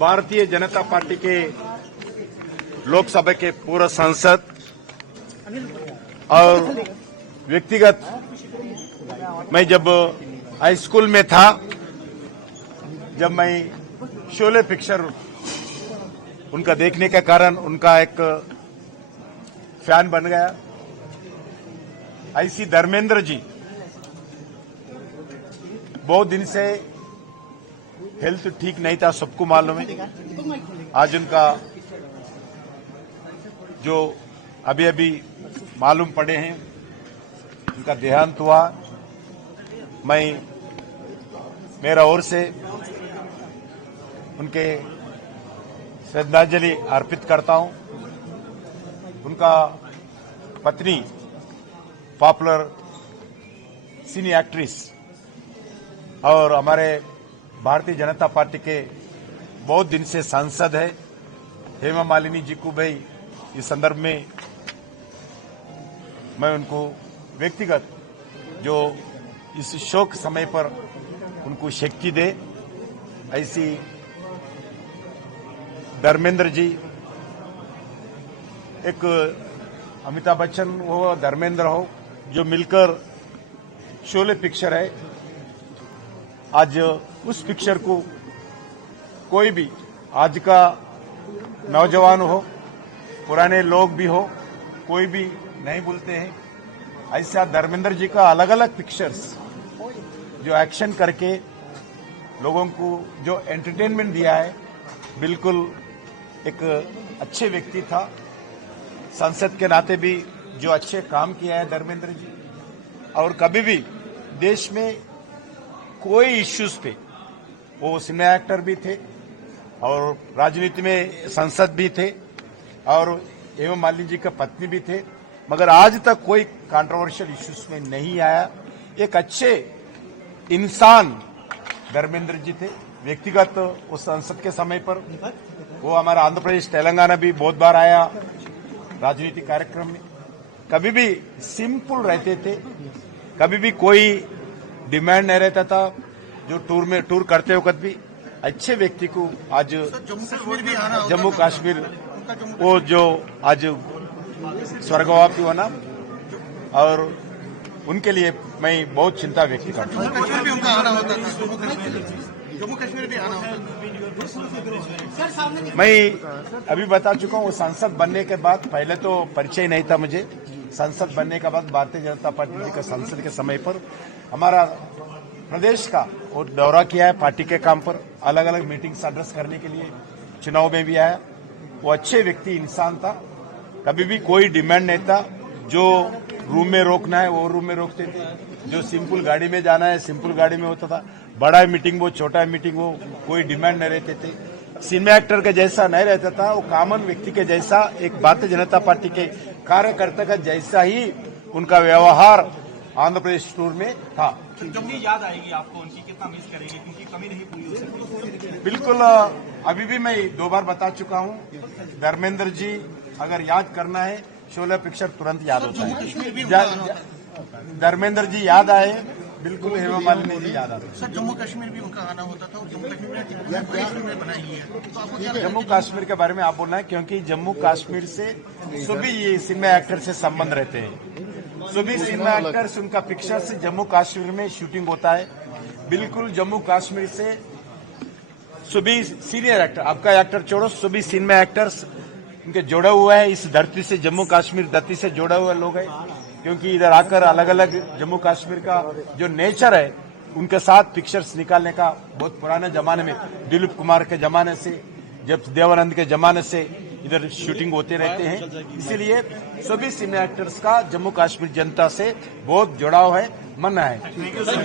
Bharatiya Janata party के लोकसभा के पूर्व सांसद और व्यक्तिगत मैं जब हाई स्कूल में था, जब मैं शोले पिक्चर उनका देखने के कारण उनका एक फैन बन गया। ऐसी धर्मेंद्र जी बहुत दिन से हेल्थ ठीक नहीं था, सबको मालूम है। आज उनका जो अभी अभी मालूम पड़े हैं, उनका देहांत हुआ। मैं मेरा ओर से उनके श्रद्धांजलि अर्पित करता हूं। उनका पत्नी पॉपुलर सिनी एक्ट्रेस और हमारे भारतीय जनता पार्टी के बहुत दिन से सांसद है हेमा मालिनी जी को भाई इस संदर्भ में मैं उनको व्यक्तिगत जो इस शोक समय पर उनको शक्ति दे, ऐसी धर्मेंद्र जी एक अमिताभ बच्चन हो, धर्मेंद्र हो, जो मिलकर शोले पिक्चर है। आज उस पिक्चर को कोई भी आज का नौजवान हो, पुराने लोग भी हो, कोई भी नहीं भूलते हैं। ऐसा धर्मेंद्र जी का अलग अलग पिक्चर्स जो एक्शन करके लोगों को जो एंटरटेनमेंट दिया है, बिल्कुल एक अच्छे व्यक्ति था। संसद के नाते भी जो अच्छे काम किया है धर्मेंद्र जी, और कभी भी देश में कोई इश्यूज पे वो सिनेमा एक्टर भी थे और राजनीति में सांसद भी थे और हेमा मालिनी जी का पत्नी भी थे, मगर आज तक कोई कंट्रोवर्शियल इश्यूज में नहीं आया। एक अच्छे इंसान धर्मेंद्र जी थे। व्यक्तिगत उस संसद के समय पर वो हमारा आंध्र प्रदेश तेलंगाना भी बहुत बार आया राजनीतिक कार्यक्रम में। कभी भी सिंपल रहते थे, कभी भी कोई डिमांड नहीं रहता था। जो टूर करते वक्त भी अच्छे व्यक्ति को आज जम्मू कश्मीर वो जो आज स्वर्गवासी हुआ ना, और उनके लिए मैं बहुत चिंता व्यक्त करता हूँ। जम्मू कश्मीर भी आना होता। मैं अभी बता चुका हूँ, सांसद बनने के बाद पहले तो परिचय नहीं था मुझे। सांसद बनने के बाद भारतीय जनता पार्टी का संसद के समय पर हमारा प्रदेश का वो दौरा किया है, पार्टी के काम पर अलग अलग मीटिंग्स एड्रेस करने के लिए चुनाव में भी आया। वो अच्छे व्यक्ति इंसान था, कभी भी कोई डिमांड नहीं था। जो रूम में रोकना है वो रूम में रोकते थे, जो सिंपल गाड़ी में जाना है सिंपल गाड़ी में होता था। बड़ा मीटिंग हो छोटा मीटिंग हो, कोई डिमांड नहीं रहते थे। सिनेमा एक्टर के जैसा नहीं रहता था, वो कॉमन व्यक्ति के जैसा, एक भारतीय जनता पार्टी के कार्यकर्ता का जैसा ही उनका व्यवहार आंध्र प्रदेश टूर में था। कितनी याद आएगी आपको उनकी, कितना मिस करेंगे, क्योंकि कमी नहीं पूरी हो सकती। बिल्कुल, अभी भी मैं 2 बार बता चुका हूँ, धर्मेंद्र जी अगर याद करना है शोले पिक्चर तुरंत याद होता है। धर्मेंद्र जी याद आए, बिल्कुल हेमा मालिनी जी याद आते। सर जम्मू कश्मीर भी उनका आना होता था और जम्मू कश्मीर में बड़ी फिल्में बनाई है, तो आपको क्या जम्मू कश्मीर के बारे में आप बोलना है, क्योंकि जम्मू कश्मीर से सभी ये सिनेमा एक्टर से संबंध रहते हैं। सभी सिनेमा एक्टर्स उनका पिक्चर से जम्मू कश्मीर में शूटिंग होता है। बिल्कुल जम्मू कश्मीर से सभी सीनियर एक्टर, आपका एक्टर छोड़ो, सभी सिनेमा एक्टर्स उनके जुड़ा हुआ है इस धरती से, जम्मू कश्मीर धरती से जुड़ा हुआ लोग है। क्योंकि इधर आकर अलग अलग जम्मू कश्मीर का जो नेचर है, उनके साथ पिक्चर्स निकालने का बहुत पुराने जमाने में, दिलीप कुमार के जमाने से, जब देवानंद के जमाने से इधर शूटिंग होते रहते हैं। इसीलिए सभी सिने एक्टर्स का जम्मू कश्मीर जनता से बहुत जुड़ाव है, मना है।